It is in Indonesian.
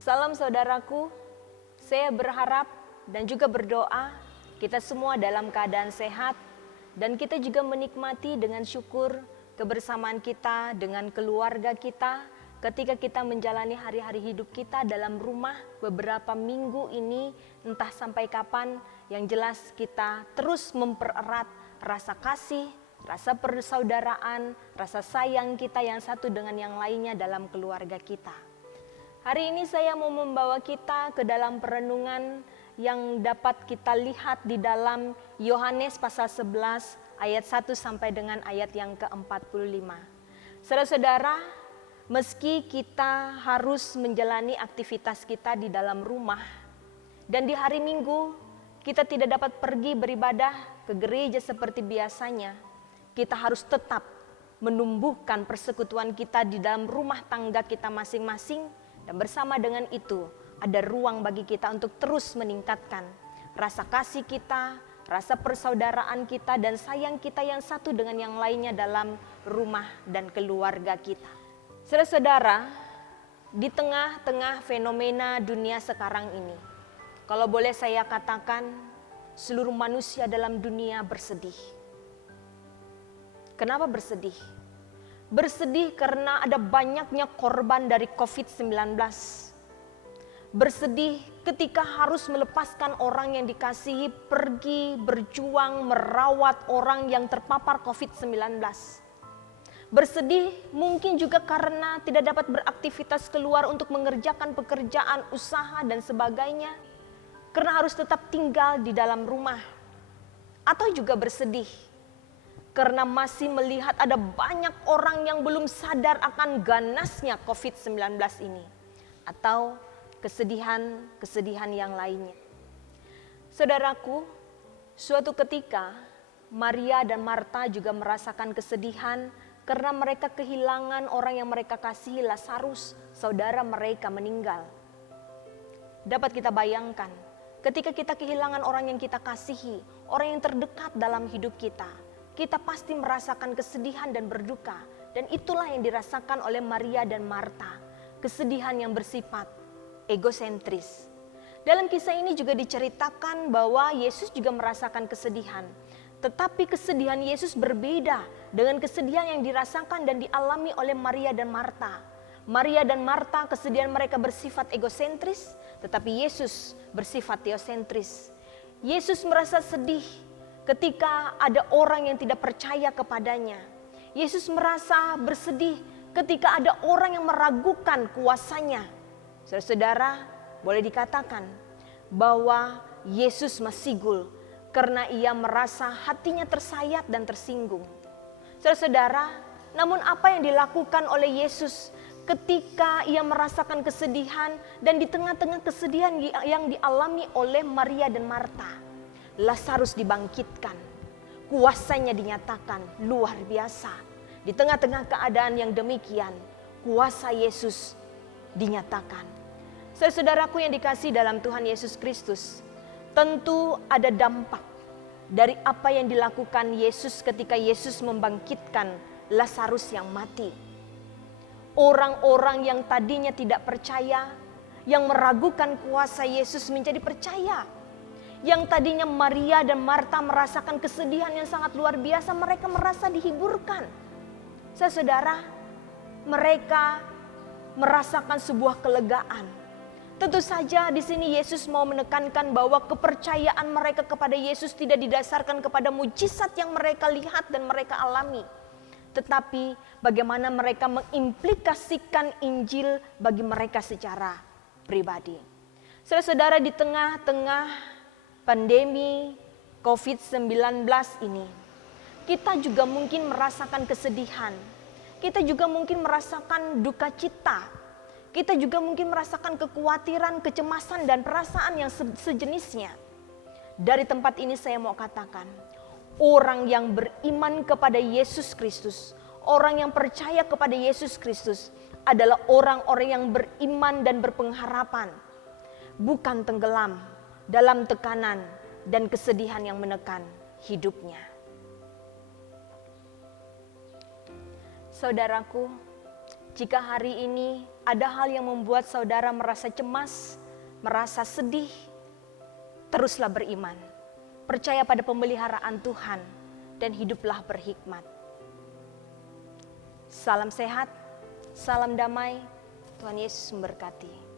Salam saudaraku, saya berharap dan juga berdoa kita semua dalam keadaan sehat dan kita juga menikmati dengan syukur kebersamaan kita dengan keluarga kita ketika kita menjalani hari-hari hidup kita dalam rumah beberapa minggu ini, entah sampai kapan. Yang jelas kita terus mempererat rasa kasih, rasa persaudaraan, rasa sayang kita yang satu dengan yang lainnya dalam keluarga kita. Hari ini saya mau membawa kita ke dalam perenungan yang dapat kita lihat di dalam Yohanes pasal 11 ayat 1 sampai dengan ayat yang ke-45. Saudara-saudara, meski kita harus menjalani aktivitas kita di dalam rumah dan di hari Minggu kita tidak dapat pergi beribadah ke gereja seperti biasanya, kita harus tetap menumbuhkan persekutuan kita di dalam rumah tangga kita masing-masing. Dan bersama dengan itu ada ruang bagi kita untuk terus meningkatkan rasa kasih kita, rasa persaudaraan kita dan sayang kita yang satu dengan yang lainnya dalam rumah dan keluarga kita. Saudara-saudara, di tengah-tengah fenomena dunia sekarang ini, kalau boleh saya katakan seluruh manusia dalam dunia bersedih. Kenapa bersedih? Bersedih karena ada banyaknya korban dari COVID-19. Bersedih ketika harus melepaskan orang yang dikasihi pergi berjuang merawat orang yang terpapar COVID-19. Bersedih mungkin juga karena tidak dapat beraktivitas keluar untuk mengerjakan pekerjaan, usaha dan sebagainya. Karena harus tetap tinggal di dalam rumah. Atau juga bersedih karena masih melihat ada banyak orang yang belum sadar akan ganasnya COVID-19 ini. Atau kesedihan yang lainnya. Saudaraku, suatu ketika Maria dan Marta juga merasakan kesedihan karena mereka kehilangan orang yang mereka kasihi, Lazarus, saudara mereka meninggal. Dapat kita bayangkan, ketika kita kehilangan orang yang kita kasihi, orang yang terdekat dalam hidup kita, kita pasti merasakan kesedihan dan berduka. Dan itulah yang dirasakan oleh Maria dan Marta. Kesedihan yang bersifat egosentris. Dalam kisah ini juga diceritakan bahwa Yesus juga merasakan kesedihan. Tetapi kesedihan Yesus berbeda dengan kesedihan yang dirasakan dan dialami oleh Maria dan Marta. Maria dan Marta kesedihan mereka bersifat egosentris, tetapi Yesus bersifat teosentris. Yesus merasa sedih ketika ada orang yang tidak percaya kepadanya. Yesus merasa bersedih ketika ada orang yang meragukan kuasanya. Saudara-saudara, boleh dikatakan bahwa Yesus mesigul karena ia merasa hatinya tersayat dan tersinggung. Saudara-saudara, namun apa yang dilakukan oleh Yesus ketika ia merasakan kesedihan dan di tengah-tengah kesedihan yang dialami oleh Maria dan Marta? Lazarus dibangkitkan, kuasanya dinyatakan luar biasa. Di tengah-tengah keadaan yang demikian, kuasa Yesus dinyatakan. Saudaraku yang dikasihi dalam Tuhan Yesus Kristus, tentu ada dampak dari apa yang dilakukan Yesus ketika Yesus membangkitkan Lazarus yang mati. Orang-orang yang tadinya tidak percaya, yang meragukan kuasa Yesus menjadi percaya. Yang tadinya Maria dan Marta merasakan kesedihan yang sangat luar biasa, mereka merasa dihiburkan. Saudara, mereka merasakan sebuah kelegaan. Tentu saja di sini Yesus mau menekankan bahwa kepercayaan mereka kepada Yesus tidak didasarkan kepada mujizat yang mereka lihat dan mereka alami. Tetapi bagaimana mereka mengimplikasikan Injil bagi mereka secara pribadi. Saudara-saudara, di tengah-tengah pandemi COVID-19 ini, kita juga mungkin merasakan kesedihan. Kita juga mungkin merasakan duka cita. Kita juga mungkin merasakan kekhawatiran, kecemasan, dan perasaan yang sejenisnya. Dari tempat ini saya mau katakan, orang yang beriman kepada Yesus Kristus, orang yang percaya kepada Yesus Kristus adalah orang-orang yang beriman dan berpengharapan. Bukan tenggelam dalam tekanan dan kesedihan yang menekan hidupnya. Saudaraku, jika hari ini ada hal yang membuat saudara merasa cemas, merasa sedih, teruslah beriman. Percaya pada pemeliharaan Tuhan dan hiduplah berhikmat. Salam sehat, salam damai, Tuhan Yesus memberkati.